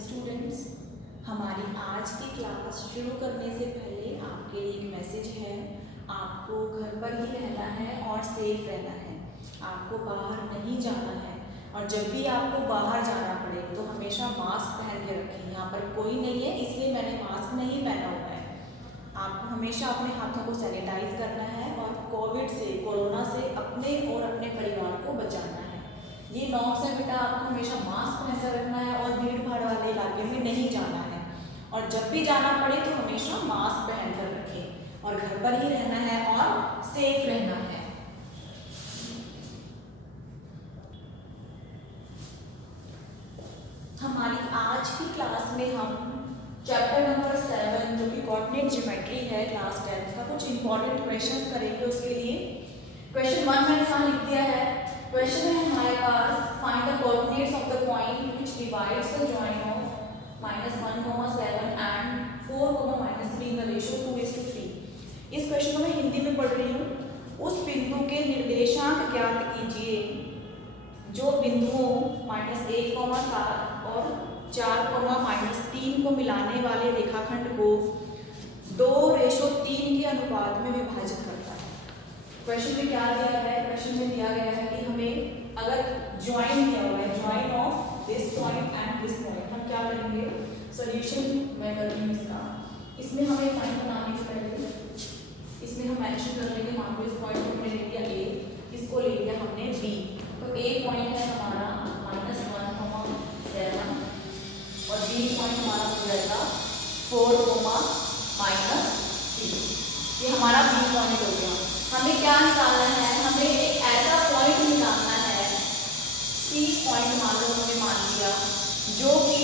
Students, हमारी आज की क्लास शुरू करने से पहले आपके लिए एक मैसेज है। आपको घर पर ही रहना है और सेफ रहना है। आपको बाहर नहीं जाना है और जब भी आपको बाहर जाना पड़े तो हमेशा मास्क पहन के रखें। यहाँ पर कोई नहीं है इसलिए मैंने मास्क नहीं पहना हुआ है। आपको हमेशा अपने हाथों को सैनिटाइज करना है और कोरोना से अपने और अपने परिवार को बचाना है। ये नॉर्म्स है बेटा, आपको हमेशा मास्क पहनकर रखना है और भीड़ भाड़ वाले इलाके में नहीं जाना है और जब भी जाना पड़े तो हमेशा मास्क पहनकर रखें और घर पर ही रहना है और सेफ रहना है। हमारी आज की क्लास में हम चैप्टर नंबर 7 जो कि कोऑर्डिनेट ज्योमेट्री है क्लास 10 का कुछ इंपॉर्टेंट क्वेश्चंस करेंगे। उसके लिए क्वेश्चन 1 मैंने यहाँ लिख दिया है। क्वेश्चन है हमारे पास, find the coordinates of the point which divides the join of -1, 7 and 4, -3 in the ratio 2:3। इस क्वेश्चन को मैं हिंदी में पढ़ रही हूँ। उस बिंदु के निर्देशांक ज्ञात कीजिए जो बिंदुओं -1, 7 और 4, -3 को मिलाने वाले रेखाखंड को 2:3 के अनुपात में विभाजित करता है। क्वेश्चन में क्या दिया है? क्वेश्चन में दिया गया है कि हमें अगर ज्वाइन किया हुआ है, join of this point and this point, हम क्या करेंगे? सॉल्यूशन मैं कर रही हूँ इसका। इसमें हमें पॉइंट बनाने से पहले इसमें हम मेंशन कर लेंगे। मान लो इस पॉइंट को हमने ले लिया A, इसको ले लिया हमने B। तो A पॉइंट है हमारा -1, 7 और B पॉइंट हमारा हो जाएगा 4, -3। ये हमारा B पॉइंट हो गया। हमें क्या निकालना है? हमें एक ऐसा पॉइंट निकालना है, C पॉइंट मान लो हमने मान लिया, जो कि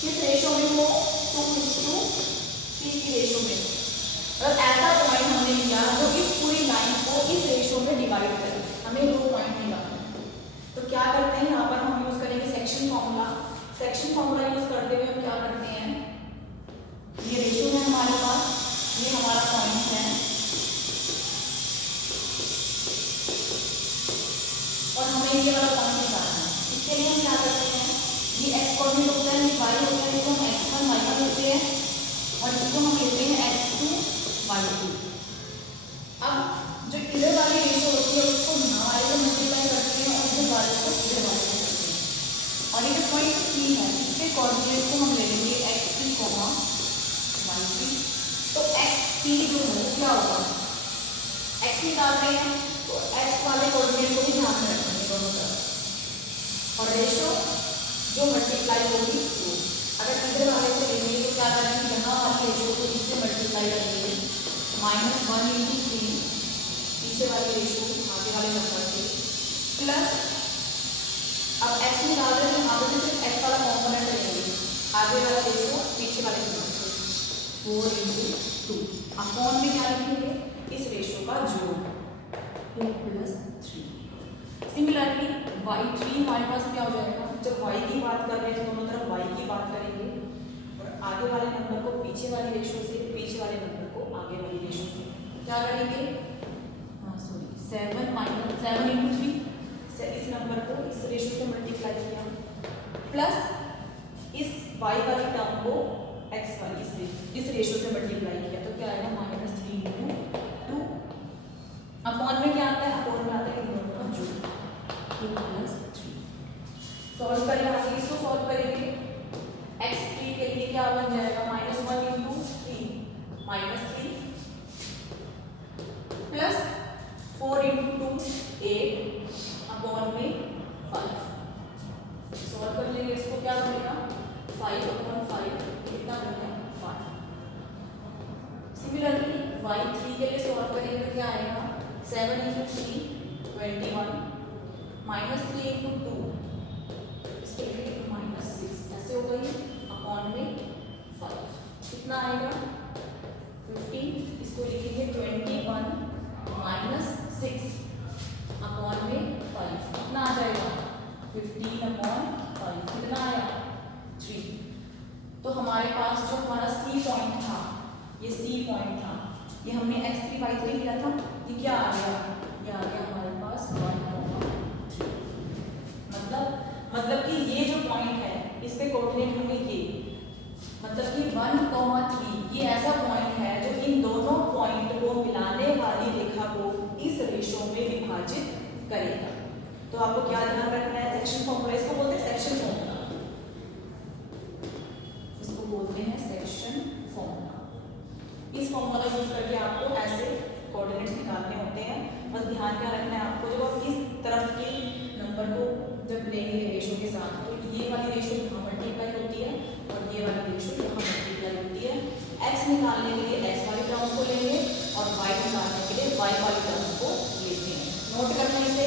किस रेशो में हो? 2:3 की रेशो में। और ऐसा पॉइंट हमने लिया जो इस पूरी लाइन को इस रेशो में डिवाइड करे। हमें 2 पॉइंट निकालना है। तो क्या करते हैं, यहाँ पर हम यूज करेंगे section formula. Section formula use करते हुए हम क्या करते हैं? ये रेशो है हमारे पास, ये हमारा पॉइंट है और हमें ये वाला पॉइंट निकालना है। इसके लिए हम क्या करते हैं? ये x कोऑर्डिनेट होता है, ये y होता है, इसको हम x1 y1 लेते हैं और इसको हम लेते हैं x2 y2। अब जो इधर वाली रेशो होती है उसको हमारे से मल्टीप्लाई करते हैं और इधर वाले को इधर वाले से करते हैं। और ये जो पॉइंट C है इसके कोऑर्डिनेट को हम ले लेंगे x3, y3। तो x3 जो है वो क्या होगा? x निकाल रहे हैं तो x वाले कोऑर्डिनेट को भी ध्यान में रखेंगे दोनों तरफ। और रेशो जो मल्टीप्लाई होगी वो अगर इधर वाले से लेंगे तो क्या करेंगे? यहाँ वाले रेशो को इससे मल्टीप्लाई करेंगे, -1 × 3 पीछे वाले रेशो आगे वाले नंबर से प्लस, अब x निकाल रहे हैं आगे में सिर्फ x वाला कॉम्पोनेंट लेंगे, आगे वाला रेशो पीछे वाले नंबर से 4 × 2 अपॉन में क्या लिखेंगे? इस रेशो का जोड़ 2 + 3। सिमिलरली y3 हमारे पास क्या हो जाएगा? जब y की बात कर रहे हैं तो दोनों तरफ y की बात करेंगे और आगे वाले नंबर को पीछे वाली रेशो से, पीछे वाले नंबर को आगे वाली रेशो से क्या करेंगे? 7 × 3 से इस नंबर को इस रेशो से मल्टीप्लाई किया प्लस इस y वाली टर्म को x वाली से इस रेशो से मल्टीप्लाई किया तो क्या आएगा? -3 × 2 अपॉन में क्या आता है? अपॉन में आता है इन दोनों का जोड़ 2 + 3। सॉल्व करेंगे, आगे इसको सॉल्व करेंगे। x3 के लिए क्या बन जाएगा? -1 × 3 -3 प्लस 4 × 2 8 अपॉन में 5। सॉल्व कर लेंगे इसको, क्या बनेगा? 5/5 कितना बनेगा? 5। सिमिलरली y3 के लिए सॉल्व करेंगे तो क्या आएगा? 7 × 3 21 -3 × 2 इसको लिखेंगे -6, ऐसे होगा ये अपॉन में 5 कितना आएगा? 15। इसको लिखेंगे 21 -6 अपॉन में 5 कितना आ जाएगा? 15/5 कितना आया? 3। तो हमारे पास जो हमारा C पॉइंट था, ये C पॉइंट था, ये हमने x3 y3 लिया था, ये क्या आ गया? ये आ गया हमारे पास 1, 3। मतलब कि ये जो पॉइंट है इस पे कोऑर्डिनेट होंगे ये, मतलब कि 1,3 ये ऐसा पॉइंट है जो इन दोनों पॉइंट को मिलाने वाली रेखा को इस रेशो में विभाजित करेगा। तो आपको क्या ध्यान रखना है, सेक्शन फॉर्मूला, इसको बोलते हैं सेक्शन फॉर्मूला, इसको बोलते हैं सेक्शन फॉर्मूला। इस फॉर्मूला यूज करके आपको ऐसे कोऑर्डिनेट्स निकालने होते हैं। बस ध्यान क्या रखना है आपको, जब आप इस तरफ के नंबर को जब लेंगे रेशो के साथ, तो ये वाली रेशो यहाँ मल्टीप्लाई होती है और ये वाली रेशो यहाँ मल्टीप्लाई होती है। x निकालने के लिए x वाली टर्म्स को लेंगे और y निकालने के लिए y वाली टर्म्स को लेते हैं। नोट करना इसे।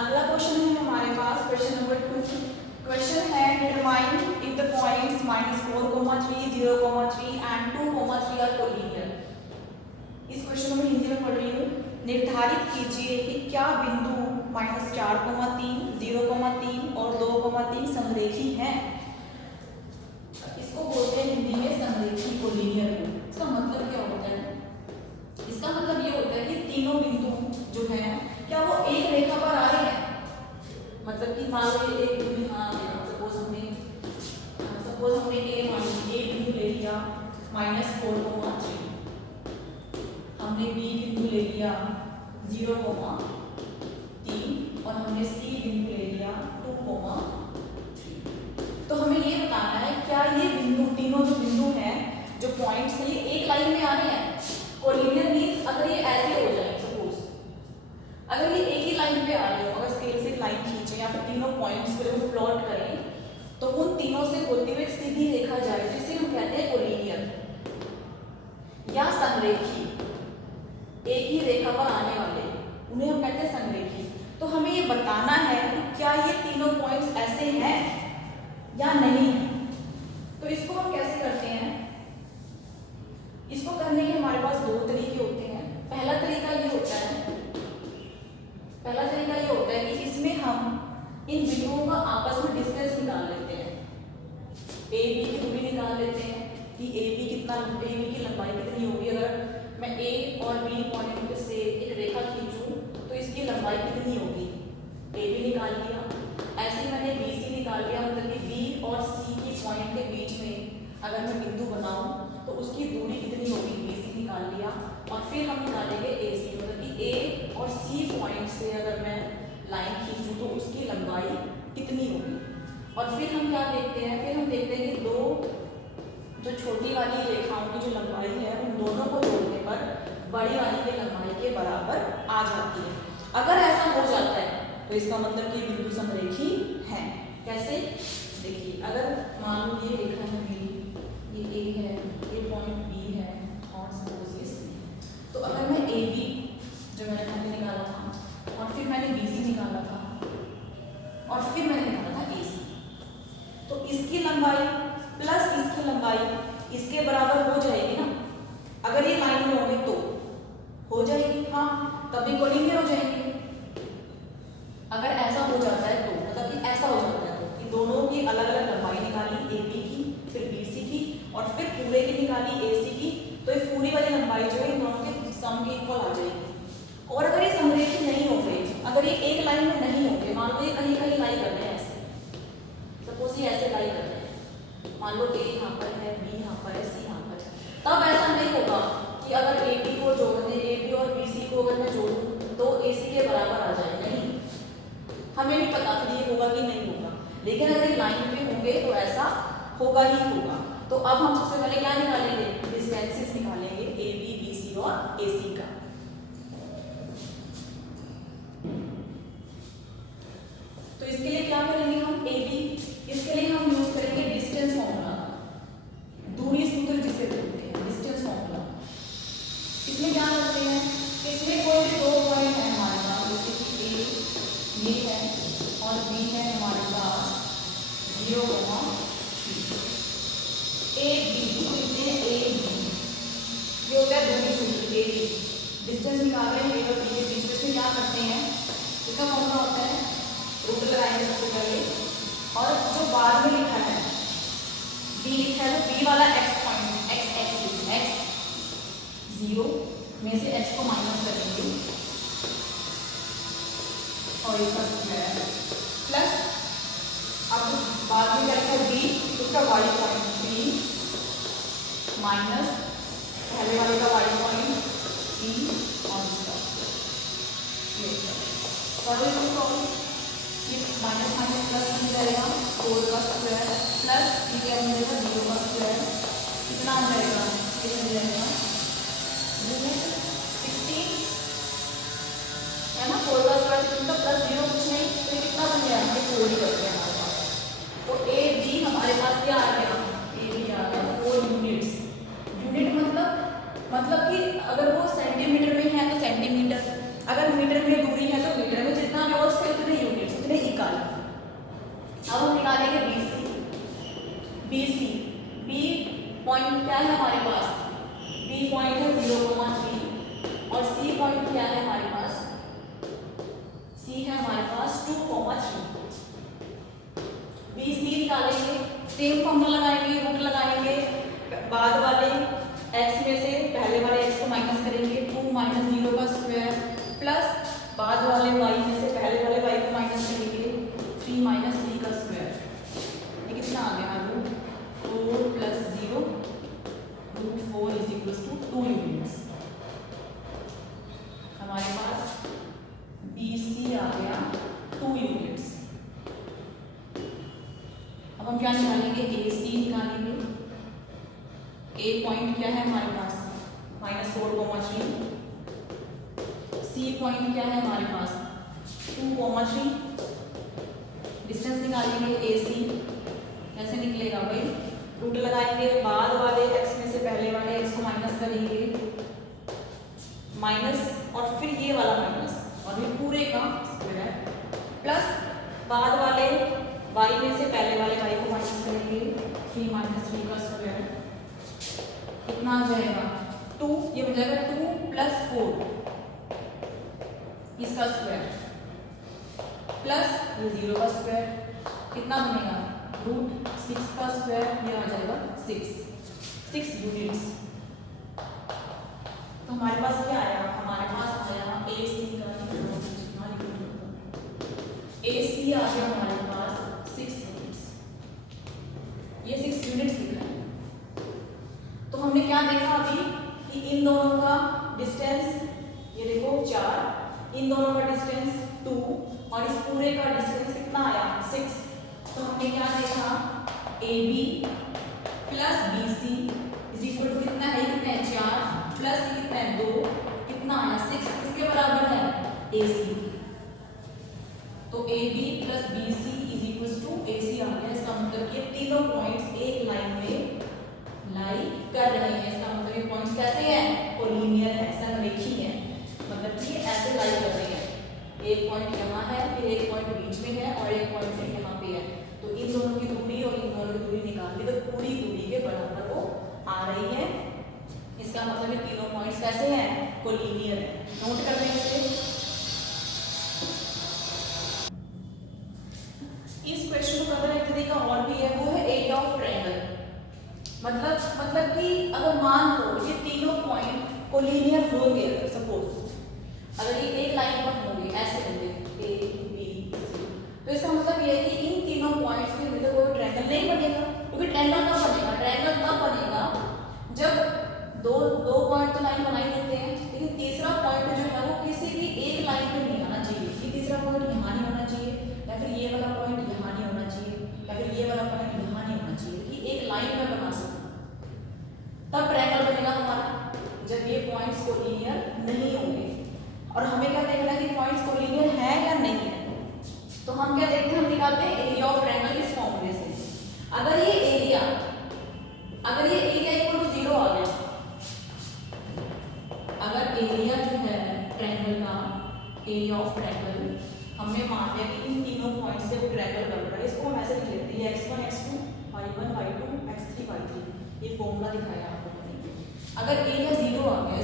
अगला क्वेश्चन है हमारे पास क्वेश्चन नंबर 2। क्वेश्चन है determine if the points -4,3, 0,3 and 2,3 are collinear. इस क्वेश्चन में हिंदी में पढ़ रही हूँ। निर्धारित कीजिए कि क्या बिंदु -4,3, 0,3 और 2,3 समरेखी हैं। इसको बोलते हैं हिंदी में समरेखी कोलिनियर को। इसका मतलब क्या होता है, इसका मतलब ये होता है कि तीनों बिंदु जो है क्या वो एक रेखा पर आ रहे हैं। मतलब कि मान लो एक बिंदु यहाँ आ गया, सपोज हमने ए बिंदु ले लिया -4,3, हमने बी बिंदु ले लिया 0,3 और हमने सी बिंदु ले लिया 2,3। तो हमें ये बताना है क्या ये बिंदु, तीनों जो बिंदु हैं, जो पॉइंट्स हैं, ये एक लाइन में आ रहे हैं। कोलिनियर मींस अगर ये ऐसे हो जाए, सपोज अगर ये एक ही लाइन पे आ रहे हो, अगर स्केल से लाइन खींचे या फिर तीनों पॉइंट्स को जब प्लॉट करें तो उन तीनों से होती हुई सीधी रेखा जाए, जिसे हम कहते हैं कोलिनियर या समरेखी। एक ही रेखा पर आने वाले उन्हें हम कहते हैं समरेखी। तो हमें ये बताना है कि क्या ये तीनों पॉइंट्स ऐसे हैं या नहीं है। तो इसको हम कैसे करते हैं, इसको करने के हमारे पास दो तरीके होते हैं। पहला तरीका ये होता है कि इसमें हम इन बिंदुओं का आपस में डिस्टेंस निकाल लेते हैं। ए बी की दूरी निकाल लेते हैं कि ए बी की लंबाई कितनी होगी। अगर मैं ए और बी पॉइंट से एक रेखा खींचूं तो इसकी लंबाई कितनी होगी, ए बी निकाल लिया। ऐसे मैंने बी सी निकाल लिया, मतलब कि बी और सी की पॉइंट के बीच में अगर मैं बिंदु बनाऊं तो उसकी दूरी कितनी होगी, बी सी निकाल लिया। और फिर हम निकालेंगे ए सी, मतलब कि ए और सी पॉइंट से अगर मैं लाइन खींचूं तो उसकी लंबाई कितनी होगी। और फिर हम क्या देखते हैं, फिर हम देखते हैं कि दो जो छोटी वाली रेखाओं की जो लंबाई है उन दोनों को जोड़ने पर बड़ी वाली की लंबाई के बराबर आ जाती है। अगर ऐसा हो जाता है तो इसका मतलब कि बिंदु समरेखी है। कैसे, देखिए अगर मान लो ये रेखा है मेरी, ये ए है, ये पॉइंट बी है और सपोज ये सी है। तो अगर मैं ए बी जो मैंने पहले निकाला था और फिर मैंने बी सी निकाला था और फिर मैंने निकाला था ए सी, तो इसकी लंबाई प्लस इसकी लंबाई इसके बराबर हो जाएगी ना। अगर ये लाइन में होगी तो हो जाएगी, हाँ तभी कोलिनियर हो जाएगी। अगर ऐसा हो जाता है तो मतलब कि ऐसा हो जाता है तो कि दोनों की अलग अलग लंबाई निकाली, ए बी की फिर बी सी की और फिर पूरे की निकाली ए सी की, तो ये पूरी वाली लंबाई जो है इन दोनों के सम के इक्वल आ जाएगी। और अगर ये समरेखी नहीं हो गए, अगर ये एक लाइन में नहीं होंगे, मान लो ये कहीं कहीं लाई कर रहे हैं, ऐसे सपोज ये ऐसे लाई कर रहे हैं, मान लो ए यहाँ पर है, बी यहाँ पर है, सी यहाँ पर है, तब ऐसा नहीं होगा कि अगर ए बी को जोड़ने, ए बी और बी सी को अगर मैं जोड़ूं तो ए सी के बराबर आ जाए, नहीं, हमें नहीं पता फिर ये होगा कि नहीं होगा। लेकिन अगर लाइन पे होंगे तो ऐसा होगा ही होगा। तो अब हम सबसे पहले क्या निकालेंगे, डिस्टेंसेस निकालेंगे ए बी, बी सी और ए सी का। तो इसके लिए क्या करेंगे हम, ए बी, इसके लिए हम यूज करेंगे डिस्टेंस फॉर्मूला, दूरी सूत्र जिसे बोलते हैं डिस्टेंस फॉर्मूला। इसमें क्या करते हैं, इसमें कोई भी दो पॉइंट है हमारे पास, जैसे कि ए ये है और बी है हमारे पास 0,3, ए बी लिखते हैं, ए बी ये होता है दूरी सूत्र। ए बी डिस्टेंस निकाल रहे हैं, ए और बी के बीच में क्या करते हैं, इसका फॉर्मूला होता है रूट लगाएंगे सबसे पहले, और जो बाद में लिखा है बी लिखा है तो बी वाला x point, x axis, x 0 में से x को माइनस करेंगे और इसका स्क्वायर प्लस अब बाद में क्या लिखा b उसका y पॉइंट 3 माइनस पहले वाले का y पॉइंट 3 और इसका और ये माइनस माइनस प्लस बन जाएगा 4 का स्क्वायर प्लस ये क्या बन जाएगा 0 का स्क्वायर कितना आ जाएगा ये बन जाएगा रूट 16 है ना 4 का स्क्वायर 16 प्लस 0 कुछ नहीं तो ये कितना बन जाएगा ये 4 ही बच गया हमारे पास। तो ए बी हमारे पास क्या आ गया ए बी आ गया 4 यूनिट्स। यूनिट मतलब कि अगर वो सेंटीमीटर में है तो सेंटीमीटर, अगर मीटर में दूरी है तो मीटर में, जितना भी हो उसके उतने यूनिट्स उतने इकाई। अब हम निकालेंगे BC बी पॉइंट क्या है हमारे पास बी पॉइंट है 0,3 और सी पॉइंट क्या है हमारे पास सी है हमारे पास 2,3। BC निकालेंगे सेम फॉर्मूला लगाएंगे रूट लगाएंगे बाद वाले x में से पहले वाले x को माइनस करेंगे 2 माइनस 0 का स्क्वायर प्लस बाद वाले y में से पहले वाले y को माइनस करेंगे 3 माइनस 3 का स्क्वायर। ये कितना आ गया root 4 plus 0 root 4 is equals to 2 units. हमारे पास BC आ गया 2 यूनिट्स। अब हम क्या निकालेंगे AC निकालेंगे। A पॉइंट क्या है हमारे पास -4,3 सी पॉइंट क्या है हमारे पास 2,3 डिस्टेंस निकालेंगे AC कैसे निकलेगा भाई रूट लगाएंगे बाद वाले x में से पहले वाले x को माइनस करेंगे माइनस और फिर ये वाला माइनस और ये पूरे का स्क्वायर प्लस बाद वाले y में से पहले वाले y को माइनस करेंगे 3 माइनस 3 का स्क्वायर कितना आ जाएगा 2 ये बन जाएगा 2 प्लस 4 इसका स्क्वायर प्लस ये 0 का स्क्वायर कितना बनेगा रूट 6 का स्क्वायर ये आ जाएगा 6 यूनिट्स। तो हमारे पास क्या आया हमारे पास आया AC का AC आ गया हमारे पास 6 यूनिट्स। ये 6 यूनिट्स लिख रहा है। तो हमने क्या देखा अभी कि इन दोनों का डिस्टेंस ये देखो 4 इन दोनों का डिस्टेंस 2 और इस पूरे का डिस्टेंस कितना आया 6। तो हमने क्या देखा AB plus BC is equal to कितना है कितना है 4 प्लस कितना है 2 कितना आया 6 इसके बराबर है AC। तो AB plus BC is equal to AC आ गया। इसका मतलब ये तीनों पॉइंट्स एक लाइन में लाई कर रहे हैं। इसका मतलब ये पॉइंट्स कैसे हैं कोलिनियर है समरेखी है मतलब कि ऐसे लाई कर रहे हैं। एक पॉइंट यहाँ है फिर एक पॉइंट बीच में है और एक पॉइंट फिर यहाँ पे है। तो इन दोनों की दूरी और इन दोनों की दूरी निकाल ली तो पूरी दूरी के बराबर वो आ रही है। इसका मतलब ये तीनों पॉइंट्स कैसे हैं कोलिनियर है। नोट कर लें इसे। इस क्वेश्चन को अगर एक तरीका और भी है वो है एरिया ऑफ ट्रायंगल। मतलब कि अगर मान लो ये तीनों पॉइंट कोलिनियर होंगे सपोज अगर ये एक लाइन पर होंगे ऐसे होंगे A B C तो इसका मतलब ये है कि इन तीनों पॉइंट्स के बीच कोई ट्रायंगल नहीं बनेगा क्योंकि ट्रायंगल कब बनेगा जब दो पॉइंट तो लाइन बना ही देते हैं लेकिन तीसरा पॉइंट जो है वो किसी भी एक लाइन पे नहीं आना चाहिए। ये तीसरा पॉइंट यहाँ नहीं होना चाहिए या फिर ये वाला पॉइंट यहाँ नहीं होना चाहिए या फिर ये वाला पॉइंट यहाँ नहीं होना चाहिए कि एक लाइन में बना सकते तब ट्रायंगल बनेगा हमारा जब ये पॉइंट्स कोलिनियर नहीं होंगे। और हमें क्या देखना है कि पॉइंट्स कोलिनियर है या नहीं है। तो हम क्या देखते हैं हम निकालते हैं एरिया ऑफ ट्रायंगल इस फॉर्मूले से। अगर ये एरिया इक्वल टू 0 आ गया अगर एरिया जो है ट्रायंगल का एरिया ऑफ ट्रायंगल हमने मान लिया कि इन तीनों पॉइंट से वो ट्रायंगल बन रहा है इसको हम ऐसे लिख लेते हैं x1 x2 y1 y2 x3 y3 ये फॉर्मूला दिखाया आपको। अगर एरिया 0 आ गया